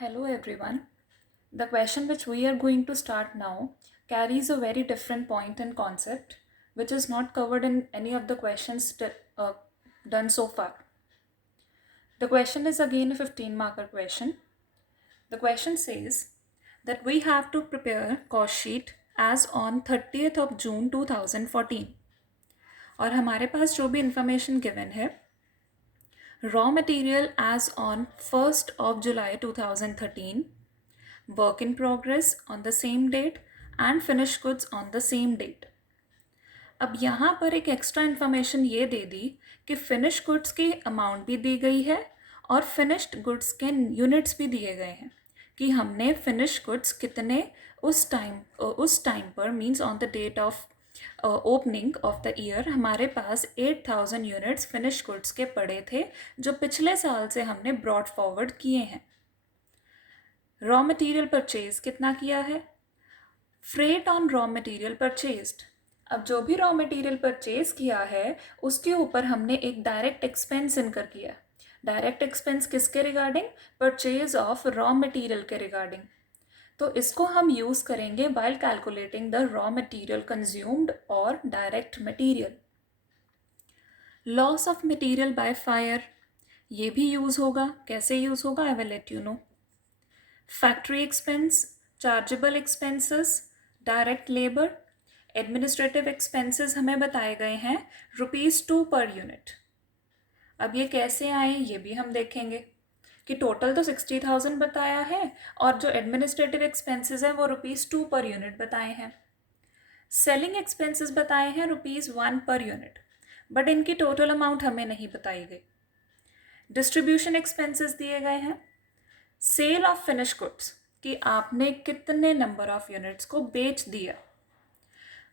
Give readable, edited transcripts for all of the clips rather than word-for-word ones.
Hello everyone. The question which we are going to start now carries a very different point and concept which is not covered in any of the questions done so far. The question is again a 15 marker question. The question says that we have to prepare cost sheet as on 30th of June 2014 और हमारे पास जो भी information given है raw material as on 1st of July 2013, work in progress on the same date and finished goods on the same date. अब यहाँ पर एक extra information ये दे दी कि फिनिश गुड्स की अमाउंट भी दी गई है और फिनिश्ड गुड्स के यूनिट्स भी दिए गए हैं कि हमने फिनिश गुड्स कितने उस टाइम पर means on the date of opening of the year हमारे पास 8,000 यूनिट्स फिनिश गुड्स के पड़े थे जो पिछले साल से हमने ब्रॉड फॉरवर्ड किए हैं. रॉ मटेरियल परचेज कितना किया है? Freight on raw material purchased. अब जो भी रॉ मटेरियल परचेज किया है उसके ऊपर हमने एक डायरेक्ट एक्सपेंस इनकर किया. डायरेक्ट एक्सपेंस किसके regarding? Purchase of raw material के रिगार्डिंग. तो इसको हम यूज करेंगे while calculating the raw material consumed और direct material. Loss of material by fire ये भी यूज होगा. कैसे यूज होगा? I will let you know. Factory expense, chargeable expenses, direct labour, administrative expenses हमें बताए गए हैं ₹2 पर यूनिट. अब ये कैसे आए ये भी हम देखेंगे कि टोटल तो 60,000 बताया है और जो एडमिनिस्ट्रेटिव एक्सपेंसेस हैं वो ₹2 पर यूनिट बताए हैं. सेलिंग एक्सपेंसेस बताए हैं ₹1 पर यूनिट, बट इनकी टोटल अमाउंट हमें नहीं बताई गई. डिस्ट्रीब्यूशन एक्सपेंसेस दिए गए हैं. सेल ऑफ फिनिश गुड्स कि आपने कितने नंबर ऑफ यूनिट्स को बेच दिया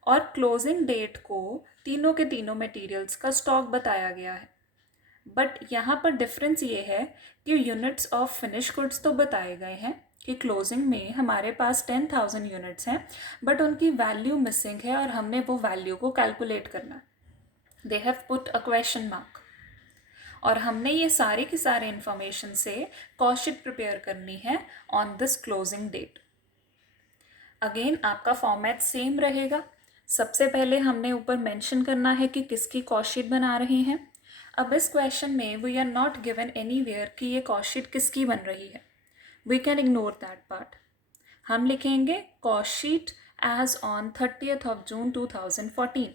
और क्लोजिंग डेट को तीनों के तीनों मटेरियल्स का स्टॉक बताया गया है. बट यहाँ पर डिफरेंस ये है कि यूनिट्स ऑफ फिनिश गुड्स तो बताए गए हैं कि क्लोजिंग में हमारे पास 10,000 यूनिट्स हैं बट उनकी वैल्यू मिसिंग है और हमने वो वैल्यू को कैलकुलेट करना. They have put a question mark और हमने ये सारे की सारे इन्फॉर्मेशन से कॉस्ट शीट प्रिपेयर करनी है on this closing date. Again आपका फॉर्मेट सेम रहेगा. सबसे पहले हमने ऊपर मेंशन करना है कि किसकी कॉस्ट शीट बना रहे हैं. अब इस क्वेश्चन में we are not given anywhere कि ये कॉस्ट शीट किसकी बन रही है. We can ignore that part. हम लिखेंगे cost sheet as on 30th of June 2014.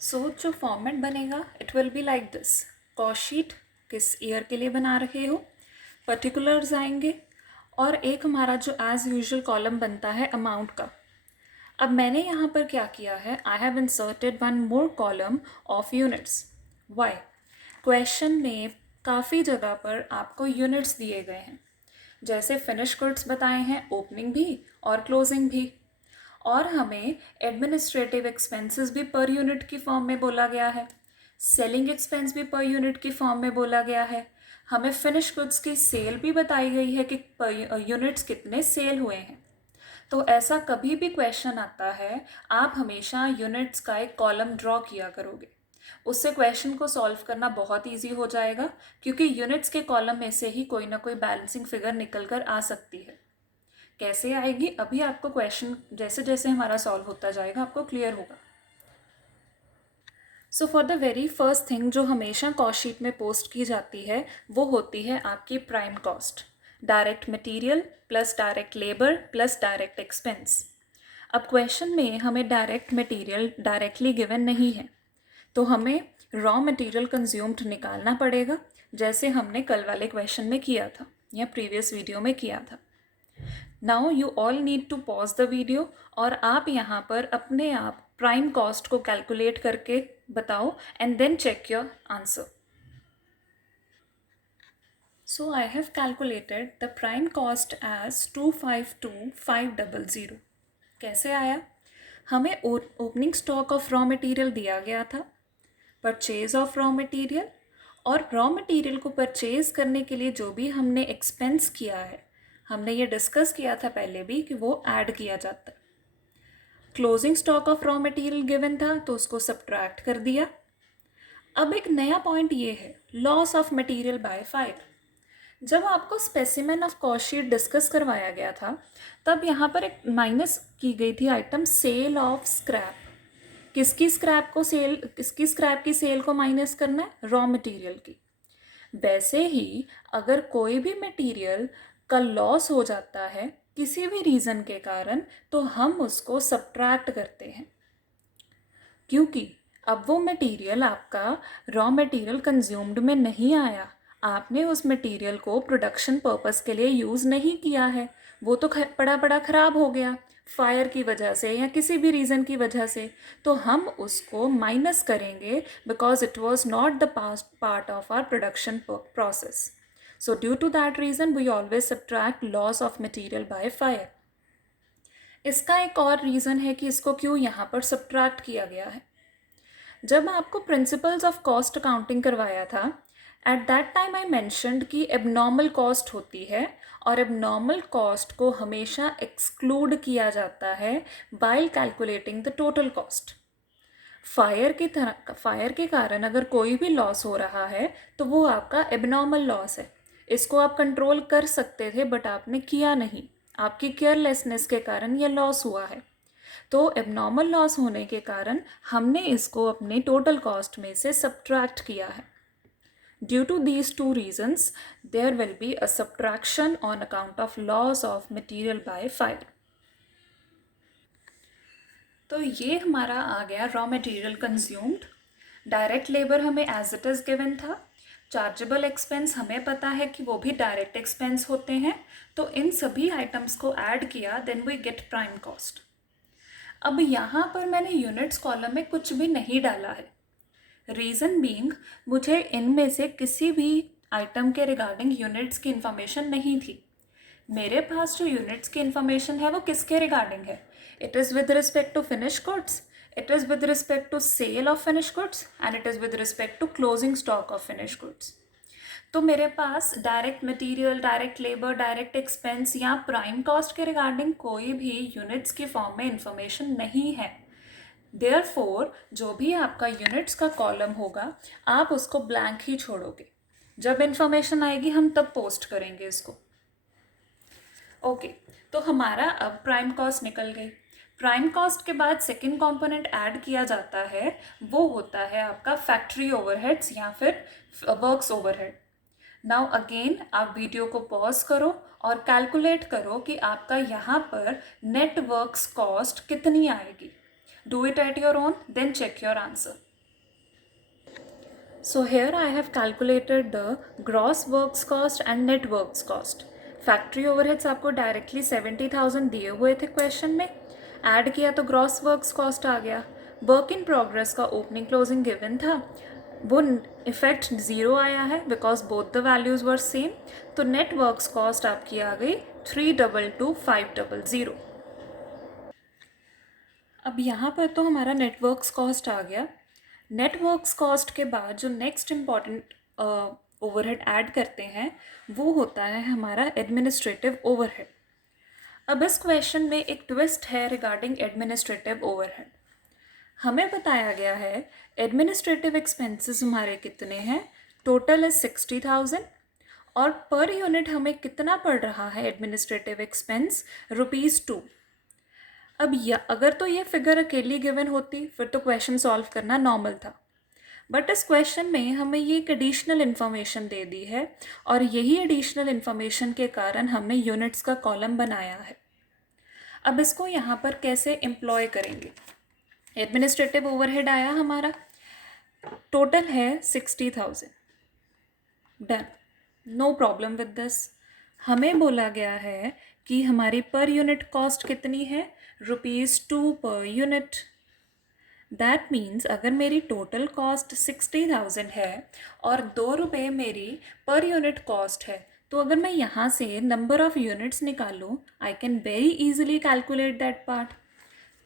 So जो फॉर्मेट बनेगा it will be like this. Cost sheet किस ईयर के लिए बना रहे हो, पर्टिकुलर्स आएंगे और एक हमारा जो एज यूजुअल कॉलम बनता है अमाउंट का. अब मैंने यहाँ पर क्या किया है, I have inserted one more column of units. Why? Question में काफ़ी जगह पर आपको यूनिट्स दिए गए हैं. जैसे फिनिश गुड्स बताए हैं, ओपनिंग भी और क्लोजिंग भी, और हमें एडमिनिस्ट्रेटिव एक्सपेंसेस भी पर यूनिट की फॉर्म में बोला गया है. सेलिंग एक्सपेंस भी पर यूनिट की फॉर्म में बोला गया है. हमें फिनिश गुड्स की सेल भी बताई गई है कि पर यूनिट्स कितने सेल हुए हैं. तो ऐसा कभी भी क्वेश्चन आता है आप हमेशा यूनिट्स का एक कॉलम ड्रॉ किया करोगे. उससे क्वेश्चन को सॉल्व करना बहुत इजी हो जाएगा क्योंकि यूनिट्स के कॉलम में से ही कोई ना कोई बैलेंसिंग फिगर निकल कर आ सकती है. कैसे आएगी अभी आपको क्वेश्चन जैसे जैसे हमारा सॉल्व होता जाएगा आपको क्लियर होगा. So for the very first thing जो हमेशा कॉस्ट शीट में पोस्ट की जाती है वो होती है आपकी prime cost. Direct material plus direct labour plus direct expense. अब क्वेश्चन में हमें डायरेक्ट मटेरियल डायरेक्टली गिवन नहीं है तो हमें रॉ मटेरियल कंज्यूम्ड निकालना पड़ेगा जैसे हमने कल वाले क्वेश्चन में किया था या प्रीवियस वीडियो में किया था. Now you all need to pause the video और आप यहाँ पर अपने आप प्राइम कॉस्ट को कैलकुलेट करके बताओ and then check your answer. So I have calculated the prime cost as 252,500. कैसे आया? हमें opening stock of raw material दिया गया था, परचेज ऑफ रॉ मटेरियल और रॉ मटेरियल को परचेज करने के लिए जो भी हमने एक्सपेंस किया है हमने ये डिस्कस किया था पहले भी कि वो ऐड किया जाता है. Closing stock of raw material given था तो उसको सब्ट्रैक्ट कर दिया. अब एक नया पॉइंट ये है, loss of material by fire. जब आपको specimen of cost sheet discuss करवाया गया था, तब यहाँ पर एक माइनस की गई थी आइटम सेल ऑफ स्क्रैप। किसकी स्क्रैप की सेल को माइनस करना है? रॉ मटेरियल की। वैसे ही अगर कोई भी मटेरियल का लॉस हो जाता है किसी भी रीज़न के कारण, तो हम उसको सब्ट्रैक्ट करते हैं, क्योंकि अब वो मटेरियल आपका रॉ मटेरियल कंज्यूम्ड में नहीं आया, आपने उस मटेरियल को प्रोडक्शन पर्पस के लिए यूज़ नहीं किया है, वो तो पड़ा पड़ा ख़राब हो गया फायर की वजह से या किसी भी रीज़न की वजह से, तो हम उसको माइनस करेंगे because it was not the past part of our production process. So due to that reason we always subtract loss of material by fire. इसका एक और रीज़न है कि इसको क्यों यहाँ पर सब्ट्रैक्ट किया गया है. जब आपको प्रिंसिपल्स ऑफ कॉस्ट अकाउंटिंग करवाया था, at that time I mentioned कि एबनॉर्मल कॉस्ट होती है और एबनॉर्मल कॉस्ट को हमेशा एक्सक्लूड किया जाता है bile calculating the total cost. Fire के कारण अगर कोई भी लॉस हो रहा है तो वो आपका एबनॉर्मल लॉस है. इसको आप कंट्रोल कर सकते थे बट आपने किया नहीं, आपकी केयरलेसनेस के कारण ये लॉस हुआ है. तो एबनॉर्मल लॉस होने के कारण हमने इसको अपने टोटल कॉस्ट में से सब्ट्रैक्ट किया है. Due to these two reasons there will be a subtraction on account of loss of material by fire. तो ये हमारा आ गया raw material consumed. Direct labour हमें एज इट इज़ गिवन था. चार्जेबल एक्सपेंस हमें पता है कि वो भी डायरेक्ट एक्सपेंस होते हैं. तो इन सभी आइटम्स को ऐड किया, then we get prime cost. अब यहाँ पर मैंने यूनिट्स कॉलम में कुछ भी नहीं डाला है. रीज़न बीइंग, मुझे इनमें से किसी भी आइटम के रिगार्डिंग यूनिट्स की इंफॉर्मेशन नहीं थी. मेरे पास जो यूनिट्स की इंफॉर्मेशन है वो किसके रिगार्डिंग है? It is with respect to finish goods, it is with respect to sale of finish goods and it is with respect to closing stock of finish goods. तो मेरे पास direct material, direct labour, direct expense या prime cost के regarding कोई भी units की form में information नहीं है. देयरफॉर जो भी आपका यूनिट्स का कॉलम होगा आप उसको ब्लैंक ही छोड़ोगे. जब इंफॉर्मेशन आएगी हम तब पोस्ट करेंगे इसको. ओके, तो हमारा अब प्राइम कॉस्ट निकल गई. प्राइम कॉस्ट के बाद सेकेंड कंपोनेंट ऐड किया जाता है, वो होता है आपका फैक्ट्री ओवरहेड्स या फिर वर्क्स ओवरहेड. नाउ अगेन आप वीडियो को पॉज करो और कैलकुलेट करो कि आपका यहाँ पर नेट वर्क्स कॉस्ट कितनी आएगी. Do it at your own, then check your answer. So here I have calculated the gross works cost and net works cost. Factory overheads आपको डायरेक्टली 70,000 दिए हुए थे क्वेश्चन में, ऐड किया तो ग्रॉस वर्क्स कॉस्ट आ गया. वर्क इन प्रोग्रेस का opening closing given था, वो इफेक्ट ज़ीरो आया है because both the values were same. तो नेट वर्क्स कॉस्ट आपकी आ गई 322,500. अब यहाँ पर तो हमारा नेटवर्क्स कॉस्ट आ गया. नेटवर्क्स कॉस्ट के बाद जो नेक्स्ट इम्पॉर्टेंट ओवरहेड ऐड करते हैं वो होता है हमारा एडमिनिस्ट्रेटिव ओवरहेड. अब इस क्वेश्चन में एक ट्विस्ट है रिगार्डिंग एडमिनिस्ट्रेटिव ओवरहेड. हमें बताया गया है एडमिनिस्ट्रेटिव एक्सपेंसेस हमारे कितने हैं, टोटल है 60,000 और पर यूनिट हमें कितना पड़ रहा है एडमिनिस्ट्रेटिव एक्सपेंस, ₹2. अब अगर तो ये फिगर अकेली गिवन होती फिर तो क्वेश्चन सॉल्व करना नॉर्मल था, बट इस क्वेश्चन में हमें ये एक एडिशनल इन्फॉर्मेशन दे दी है और यही एडिशनल इन्फॉर्मेशन के कारण हमने यूनिट्स का कॉलम बनाया है. अब इसको यहाँ पर कैसे एम्प्लॉय करेंगे. एडमिनिस्ट्रेटिव ओवरहेड आया हमारा, टोटल है 60,000. Done, no problem with this. हमें बोला गया है कि हमारी पर यूनिट कॉस्ट कितनी है, ₹2 पर यूनिट. दैट मीन्स अगर मेरी टोटल कॉस्ट 60,000 है और ₹2 मेरी पर यूनिट कॉस्ट है, तो अगर मैं यहाँ से नंबर ऑफ यूनिट्स निकालूँ I can very easily calculate that part.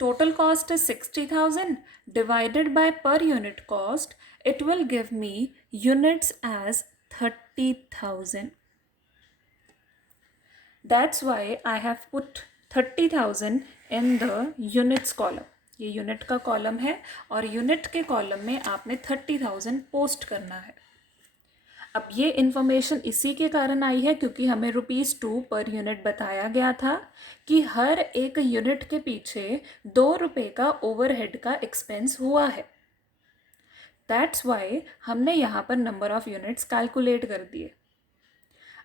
Total cost is 60,000 divided by per unit cost, it will give me units as 30,000. That's why I have put 30,000 in the units column. ये unit का column है और unit के column में आपने 30,000 post करना है। अब ये इन्फॉर्मेशन इसी के कारण आई है क्योंकि हमें ₹2 पर यूनिट बताया गया था कि हर एक यूनिट के पीछे ₹2 का ओवरहेड का एक्सपेंस हुआ है। दैट्स वाई हमने यहाँ पर नंबर ऑफ यूनिट्स कैलकुलेट कर दिए।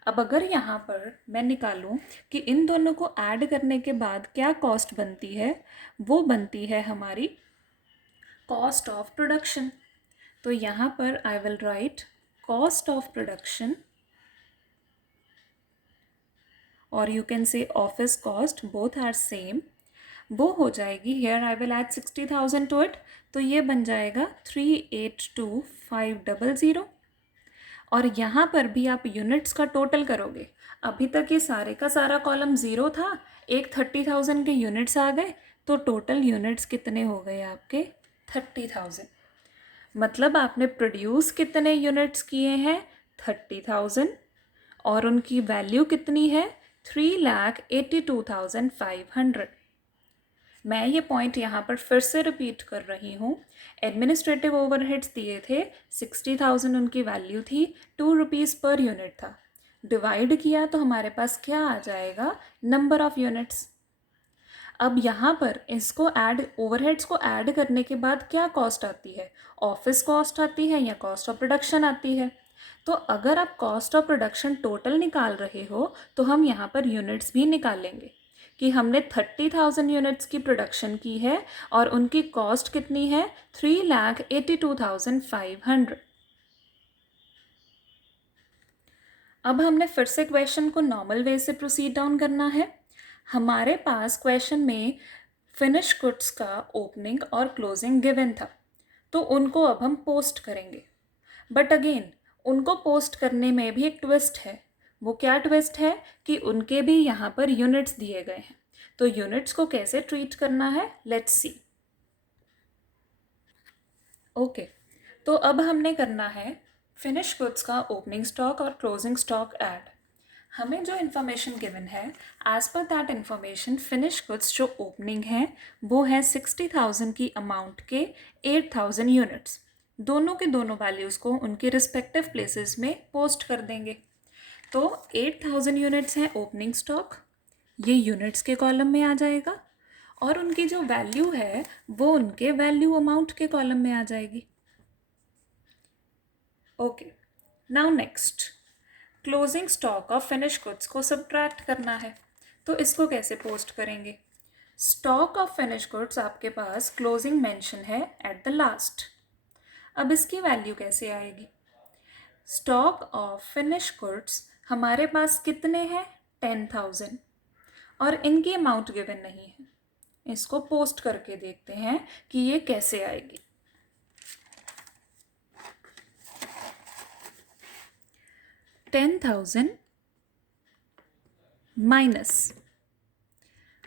अब अगर यहाँ पर मैं निकालूं कि इन दोनों को ऐड करने के बाद क्या कॉस्ट बनती है, वो बनती है हमारी कॉस्ट ऑफ प्रोडक्शन। तो यहाँ पर I will write cost of production और you can say office cost, both are same. वो हो जाएगी, here I will add 60,000 to it, तो ये बन जाएगा 382,500। और यहाँ पर भी आप यूनिट्स का टोटल करोगे। अभी तक ये सारे का सारा कॉलम 0 था, एक 30,000 के यूनिट्स आ गए, तो टोटल यूनिट्स कितने हो गए आपके 30,000। मतलब आपने प्रोड्यूस कितने यूनिट्स किए हैं 30,000 और उनकी वैल्यू कितनी है 3,82,500। मैं ये पॉइंट यहाँ पर फिर से रिपीट कर रही हूँ। एडमिनिस्ट्रेटिव ओवरहेड्स दिए थे 60,000 उनकी वैल्यू थी, ₹2 पर यूनिट था। डिवाइड किया तो हमारे पास क्या आ जाएगा, नंबर ऑफ यूनिट्स। अब यहाँ पर इसको ऐड, ओवरहेड्स को ऐड करने के बाद क्या कॉस्ट आती है, ऑफिस कॉस्ट आती है या कॉस्ट ऑफ प्रोडक्शन आती है। तो अगर आप कॉस्ट ऑफ प्रोडक्शन टोटल निकाल रहे हो तो हम यहाँ पर यूनिट्स भी निकालेंगे कि हमने 30,000 यूनिट्स की प्रोडक्शन की है और उनकी कॉस्ट कितनी है 3,82,500। अब हमने फिर से क्वेश्चन को नॉर्मल वे से प्रोसीड डाउन करना है। हमारे पास क्वेश्चन में फिनिश गुड्स का ओपनिंग और क्लोजिंग गिवन था, तो उनको अब हम पोस्ट करेंगे। बट अगेन उनको पोस्ट करने में भी एक ट्विस्ट है। वो क्या ट्विस्ट है कि उनके भी यहाँ पर यूनिट्स दिए गए हैं, तो यूनिट्स को कैसे ट्रीट करना है, लेट्स सी। ओके, तो अब हमने करना है फिनिश गुड्स का ओपनिंग स्टॉक और क्लोजिंग स्टॉक ऐड। हमें जो इन्फॉर्मेशन गिवन है, as per that information finish goods जो ओपनिंग है वो है 60,000 की अमाउंट के 8,000 यूनिट्स। दोनों के दोनों वैल्यूज़ को उनके रिस्पेक्टिव प्लेसेस में पोस्ट कर देंगे। तो 8,000 यूनिट्स हैं ओपनिंग स्टॉक, ये यूनिट्स के कॉलम में आ जाएगा और उनकी जो वैल्यू है वो उनके वैल्यू अमाउंट के कॉलम में आ जाएगी। Okay, now next closing stock of finish goods को सब्ट्रैक्ट करना है, तो इसको कैसे पोस्ट करेंगे। स्टॉक ऑफ फिनिश गुड्स आपके पास क्लोजिंग मेंशन है एट द लास्ट। अब इसकी वैल्यू कैसे आएगी, स्टॉक ऑफ फिनिश गुड्स हमारे पास कितने हैं 10,000 और इनकी अमाउंट गिवन नहीं है। इसको पोस्ट करके देखते हैं कि ये कैसे आएगी। $10,000 minus,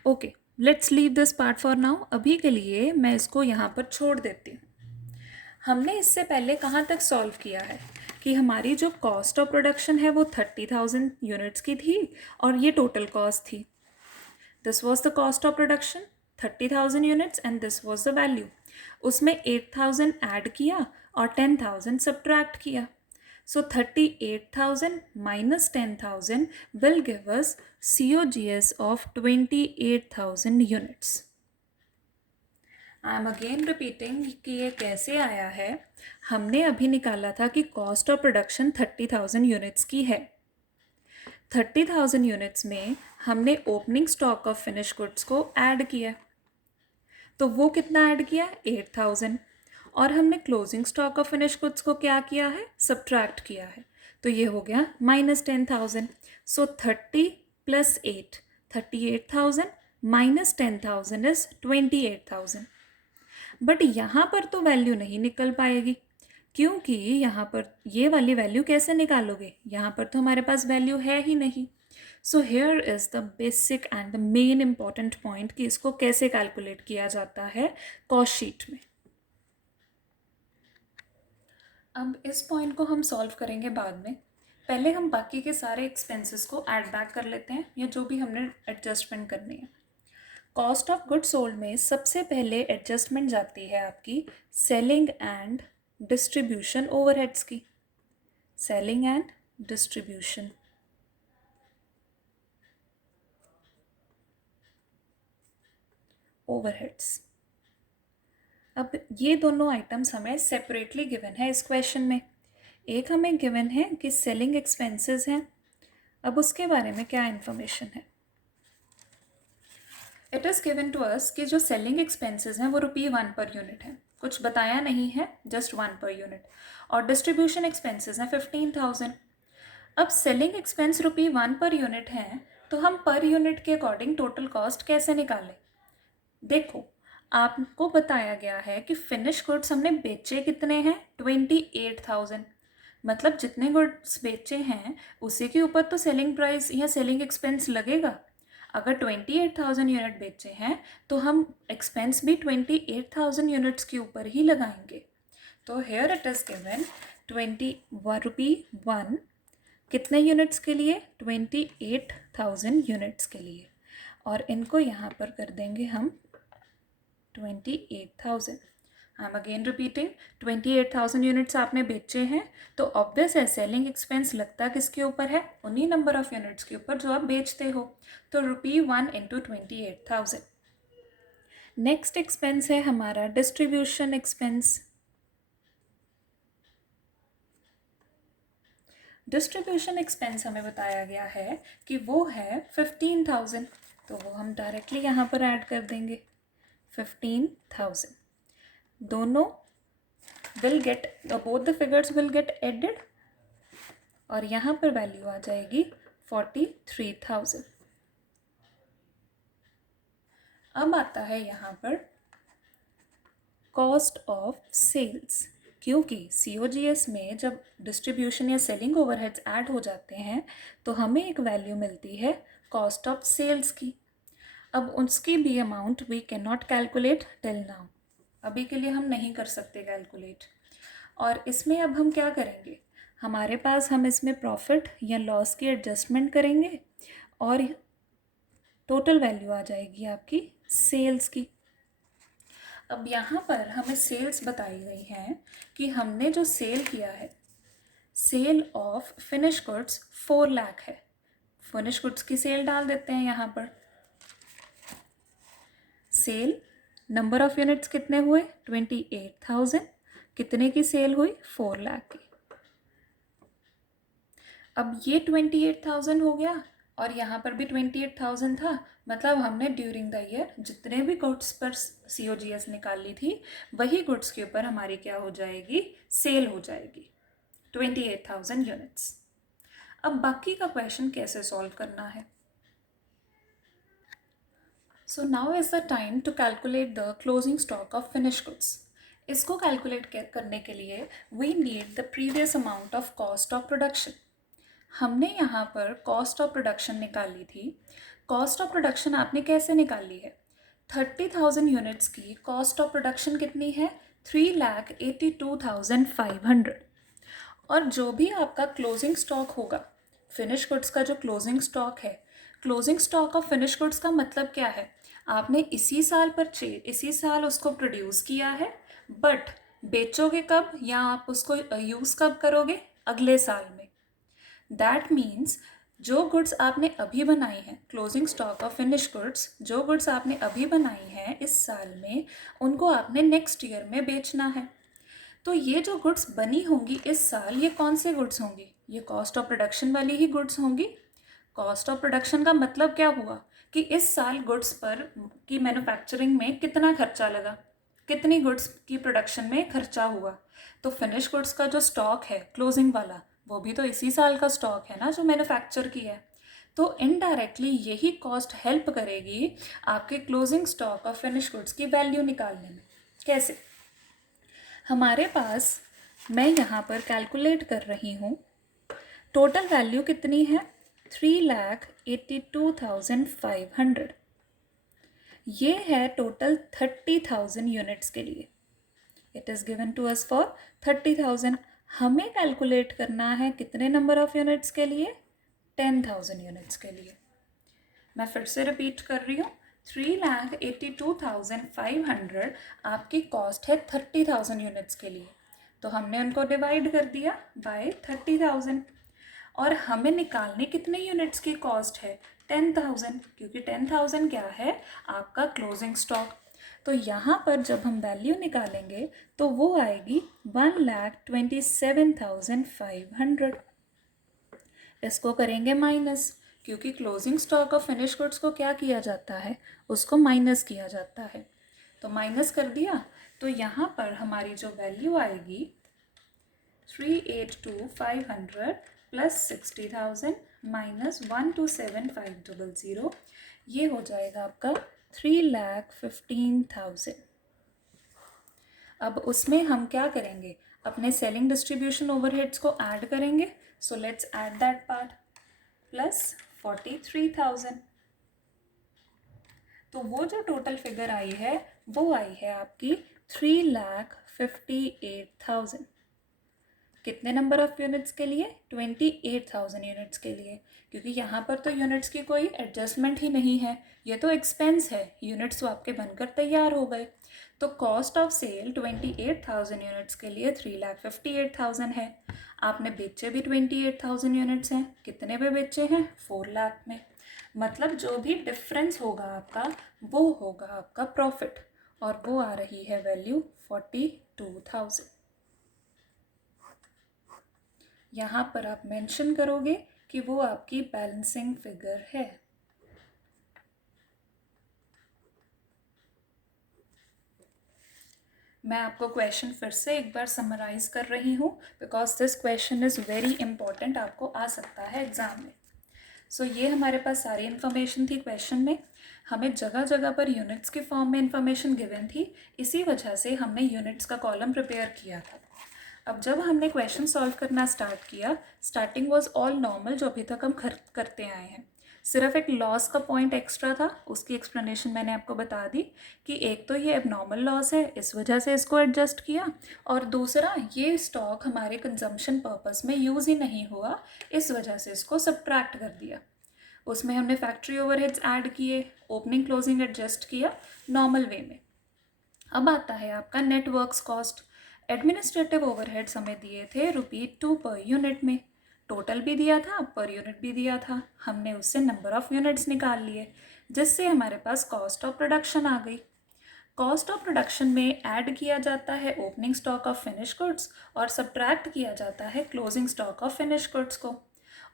okay let's leave this part for now. अभी के लिए मैं इसको यहाँ पर छोड़ देती हूँ। हमने इससे पहले कहाँ तक सॉल्व किया है कि हमारी जो कॉस्ट ऑफ प्रोडक्शन है वो 30,000 यूनिट्स की थी और ये टोटल कॉस्ट थी। This was the cost of production 30,000 units and this was the value. उसमें 8,000 ऐड किया और 10,000 सब्ट्रैक्ट किया। So 38,000 minus 10,000 will give us COGS of 28,000 units. I am again repeating कि ये कैसे आया है। हमने अभी निकाला था कि कॉस्ट ऑफ प्रोडक्शन 30,000 यूनिट्स की है। 30,000 यूनिट्स में हमने opening stock of finish goods को ऐड किया, तो वो कितना ऐड किया 8,000 और हमने closing stock of finish goods को क्या किया है, सब्ट्रैक्ट किया है, तो ये हो गया -10,000। सो 30 + 8 38,000 माइनस 10,000 इज 28,000। बट यहाँ पर तो वैल्यू नहीं निकल पाएगी क्योंकि यहाँ पर ये वाली वैल्यू कैसे निकालोगे, यहाँ पर तो हमारे पास वैल्यू है ही नहीं। So here is the basic and the main important point कि इसको कैसे कैलकुलेट किया जाता है कॉस्ट शीट में। अब इस पॉइंट को हम सॉल्व करेंगे बाद में। पहले हम बाकी के सारे एक्सपेंसेस को ऐड बैक कर लेते हैं या जो भी हमने एडजस्टमेंट करनी है। कॉस्ट ऑफ गुड्स सोल्ड में सबसे पहले एडजस्टमेंट जाती है आपकी सेलिंग एंड डिस्ट्रीब्यूशन ओवरहेड्स की. Selling and distribution overheads. अब ये दोनों आइटम्स हमें सेपरेटली गिवन है इस क्वेश्चन में. एक हमें गिवन है कि सेलिंग एक्सपेंसेस हैं. अब उसके बारे में क्या इन्फॉर्मेशन है. It is given to us कि जो सेलिंग एक्सपेंसेस हैं वो ₹1 पर यूनिट है. कुछ बताया नहीं है, जस्ट 1 पर यूनिट. और डिस्ट्रीब्यूशन एक्सपेंसेस हैं 15,000. अब सेलिंग एक्सपेंस ₹1 पर यूनिट हैं तो हम पर यूनिट के अकॉर्डिंग टोटल कॉस्ट कैसे निकालें. देखो, आपको बताया गया है कि फिनिश गुड्स हमने बेचे कितने हैं 28,000. मतलब जितने गुड्स बेचे हैं उसी के ऊपर तो सेलिंग प्राइस या सेलिंग एक्सपेंस लगेगा. अगर 28,000 यूनिट बेचे हैं तो हम एक्सपेंस भी 28,000 यूनिट्स के ऊपर ही लगाएंगे. तो हेयर इट इज़ गिवन ₹1 कितने यूनिट्स के लिए 28,000 यूनिट्स के लिए. और इनको यहाँ पर कर देंगे हम 28,000. I am again repeating, 28,000 units आपने बेचे हैं तो ऑब्वियस है सेलिंग एक्सपेंस लगता किसके ऊपर है, उन्हीं नंबर ऑफ यूनिट्स के ऊपर जो आप बेचते हो. तो ₹1 इंटू 28,000. नेक्स्ट एक्सपेंस है हमारा डिस्ट्रीब्यूशन एक्सपेंस. डिस्ट्रीब्यूशन एक्सपेंस हमें बताया गया है कि वो है 15,000. तो वो हम डायरेक्टली यहाँ पर ऐड कर देंगे 15,000. दोनों will get, both the figures will get added और यहाँ पर वैल्यू आ जाएगी 43,000. अब आता है यहाँ पर कॉस्ट ऑफ सेल्स. क्योंकि COGS में जब डिस्ट्रीब्यूशन या सेलिंग ओवरहेड्स ऐड हो जाते हैं तो हमें एक वैल्यू मिलती है कॉस्ट ऑफ सेल्स की. अब उसकी भी amount we can not calculate till now. अभी के लिए हम नहीं कर सकते कैलकुलेट. और इसमें अब हम क्या करेंगे, हमारे पास हम इसमें प्रॉफिट या लॉस की एडजस्टमेंट करेंगे और टोटल वैल्यू आ जाएगी आपकी सेल्स की. अब यहाँ पर हमें सेल्स बताई गई हैं कि हमने जो सेल किया है, sale of finish goods 4 lakh है. फिनिश गुड्स की सेल डाल देते हैं यहाँ पर. सेल नंबर ऑफ यूनिट्स कितने हुए 28,000. कितने की सेल हुई 4 लाख की. अब ये 28,000 हो गया और यहाँ पर भी 28,000 था. मतलब हमने ड्यूरिंग द ईयर जितने भी गुड्स पर COGS निकाल ली थी वही गुड्स के ऊपर हमारी क्या हो जाएगी, सेल हो जाएगी 28,000 यूनिट्स. अब बाकी का क्वेश्चन कैसे सॉल्व करना है. So now is the time to calculate the closing stock of finish goods. इसको कैलकुलेट करने के लिए we need the previous amount of cost of production. हमने यहाँ पर कॉस्ट ऑफ प्रोडक्शन निकाली थी. कॉस्ट ऑफ प्रोडक्शन आपने कैसे निकाली है, 30,000 यूनिट्स की कॉस्ट ऑफ प्रोडक्शन कितनी है 3,82,500. और जो भी आपका क्लोजिंग स्टॉक होगा, फिनिश गुड्स का जो क्लोजिंग स्टॉक है, closing stock of finish goods का मतलब क्या है, आपने इसी साल उसको प्रोड्यूस किया है बट बेचोगे कब या आप उसको यूज़ कब करोगे, अगले साल में. दैट मीन्स जो गुड्स आपने अभी बनाई हैं, closing stock of finish goods, जो गुड्स आपने अभी बनाई हैं इस साल में, उनको आपने नेक्स्ट ईयर में बेचना है. तो ये जो गुड्स बनी होंगी इस साल, ये कौन से गुड्स होंगी, ये कॉस्ट ऑफ प्रोडक्शन वाली ही गुड्स होंगी. कॉस्ट ऑफ प्रोडक्शन का मतलब क्या हुआ कि इस साल गुड्स पर की मैन्युफैक्चरिंग में कितना खर्चा लगा, कितनी गुड्स की प्रोडक्शन में खर्चा हुआ. तो फिनिश गुड्स का जो स्टॉक है क्लोजिंग वाला, वो भी तो इसी साल का स्टॉक है ना जो मैन्युफैक्चर किया है. तो इनडायरेक्टली यही कॉस्ट हेल्प करेगी आपके closing stock of finish goods की वैल्यू निकालने में. कैसे, हमारे पास, मैं यहाँ पर कैलकुलेट कर रही हूँ, टोटल वैल्यू कितनी है 3,82,500. ये है टोटल 30,000 यूनिट्स के लिए. It is given to us for 30,000. हमें कैलकुलेट करना है कितने नंबर ऑफ यूनिट्स के लिए, 10,000 यूनिट्स के लिए. मैं फिर से रिपीट कर रही हूँ, 3,82,500 आपकी कॉस्ट है 30,000 यूनिट्स के लिए, तो हमने उनको डिवाइड कर दिया बाय 30,000। और हमें निकालने कितने यूनिट्स की कॉस्ट है? 10,000, क्योंकि 10,000 क्या है? आपका क्लोजिंग स्टॉक। तो यहाँ पर जब हम वैल्यू निकालेंगे तो वो आएगी 1,27,500। इसको करेंगे माइनस, क्योंकि closing stock of finish goods को क्या किया जाता है? उसको माइनस किया जाता है। तो माइनस कर दिया, तो यहाँ पर हमारी जो वैल्यू आएगी 382,500 प्लस 60,000 माइनस 127,500, ये हो जाएगा आपका 3,15,000। अब उसमें हम क्या करेंगे? अपने सेलिंग डिस्ट्रीब्यूशन ओवरहेड्स को ऐड करेंगे। So let's add that part, plus 43,000। तो वो जो टोटल फिगर आई है वो आई है आपकी 3,58,000। कितने नंबर ऑफ यूनिट्स के लिए? 28,000 यूनिट्स के लिए, क्योंकि यहाँ पर तो यूनिट्स की कोई एडजस्टमेंट ही नहीं है, ये तो एक्सपेंस है, यूनिट्स तो आपके बनकर तैयार हो गए। तो कॉस्ट ऑफ सेल 28,000 यूनिट्स के लिए 3,58,000 है। आपने बेचे भी 28,000 यूनिट्स हैं, कितने पे बेचे हैं? 4 लाख में। मतलब जो भी डिफरेंस होगा आपका वो होगा आपका प्रॉफिट, और वो आ रही है वैल्यू 42,000। यहाँ पर आप मेंशन करोगे कि वो आपकी बैलेंसिंग फिगर है। मैं आपको क्वेश्चन फिर से एक बार समराइज कर रही हूँ, because this question is very important, आपको आ सकता है एग्जाम में। सो ये हमारे पास सारी इन्फॉर्मेशन थी क्वेश्चन में। हमें जगह जगह पर यूनिट्स के फॉर्म में इन्फॉर्मेशन गिवन थी, इसी वजह से हमने यूनिट्स का कॉलम प्रिपेयर किया था। अब जब हमने क्वेश्चन सॉल्व करना स्टार्ट किया, स्टार्टिंग वाज ऑल नॉर्मल, जो अभी तक हम करते आए हैं। सिर्फ एक लॉस का पॉइंट एक्स्ट्रा था, उसकी एक्सप्लेनेशन मैंने आपको बता दी कि एक तो ये एबनॉर्मल लॉस है, इस वजह से इसको एडजस्ट किया, और दूसरा ये स्टॉक हमारे कंजम्पशन पर्पस में यूज़ ही नहीं हुआ, इस वजह से इसको सब्ट्रैक्ट कर दिया। उसमें हमने फैक्ट्री ओवरहेड्स ऐड किए, ओपनिंग क्लोजिंग एडजस्ट किया नॉर्मल वे में। अब आता है आपका नेटवर्क्स कॉस्ट। एडमिनिस्ट्रेटिव ओवरहेड्स हमें दिए थे ₹2 पर यूनिट में, टोटल भी दिया था, पर यूनिट भी दिया था। हमने उससे नंबर ऑफ यूनिट्स निकाल लिए, जिससे हमारे पास कॉस्ट ऑफ प्रोडक्शन आ गई। कॉस्ट ऑफ प्रोडक्शन में ऐड किया जाता है opening stock of finish goods और सब्ट्रैक्ट किया जाता है closing stock of finish goods को।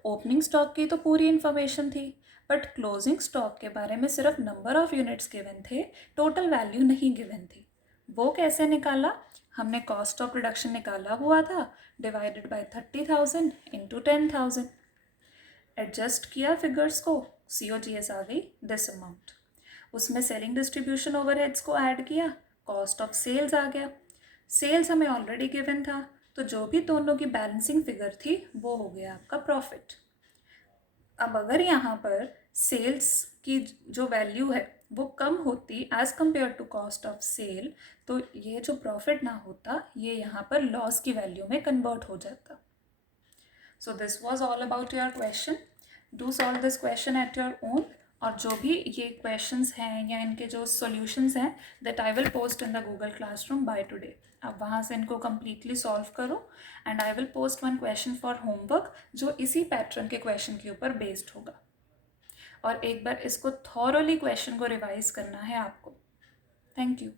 ओपनिंग स्टॉक की तो पूरी इन्फॉर्मेशन थी, बट क्लोजिंग स्टॉक के बारे में सिर्फ नंबर ऑफ यूनिट्स गिवन थे, टोटल वैल्यू नहीं गिवन थी। वो कैसे निकाला? हमने कॉस्ट ऑफ प्रोडक्शन निकाला हुआ था, डिवाइडेड बाय 30,000 इंटू 10,000, एडजस्ट किया फिगर्स को, COGS आ गई दिस अमाउंट। उसमें सेलिंग डिस्ट्रीब्यूशन ओवरहेड्स को ऐड किया, कॉस्ट ऑफ सेल्स आ गया। सेल्स हमें ऑलरेडी गिवन था, तो जो भी दोनों की बैलेंसिंग फिगर थी वो हो गया आपका प्रॉफिट। अब अगर यहाँ पर सेल्स की जो वैल्यू है वो कम होती as compared to cost of sale, तो ये जो प्रॉफिट ना होता, ये यहाँ पर लॉस की वैल्यू में कन्वर्ट हो जाता। So this was all about your question. Do solve this question eight your own, और जो भी ये क्वेश्चंस हैं या इनके जो सॉल्यूशंस हैं, that I will post in the Google classroom by today. आप वहाँ से इनको कम्प्लीटली सॉल्व करो, and I will post 1 question for homework जो इसी पैटर्न के क्वेश्चन के ऊपर बेस्ड होगा। और एक बार इसको थॉरली क्वेश्चन को रिवाइज करना है आपको। Thank you.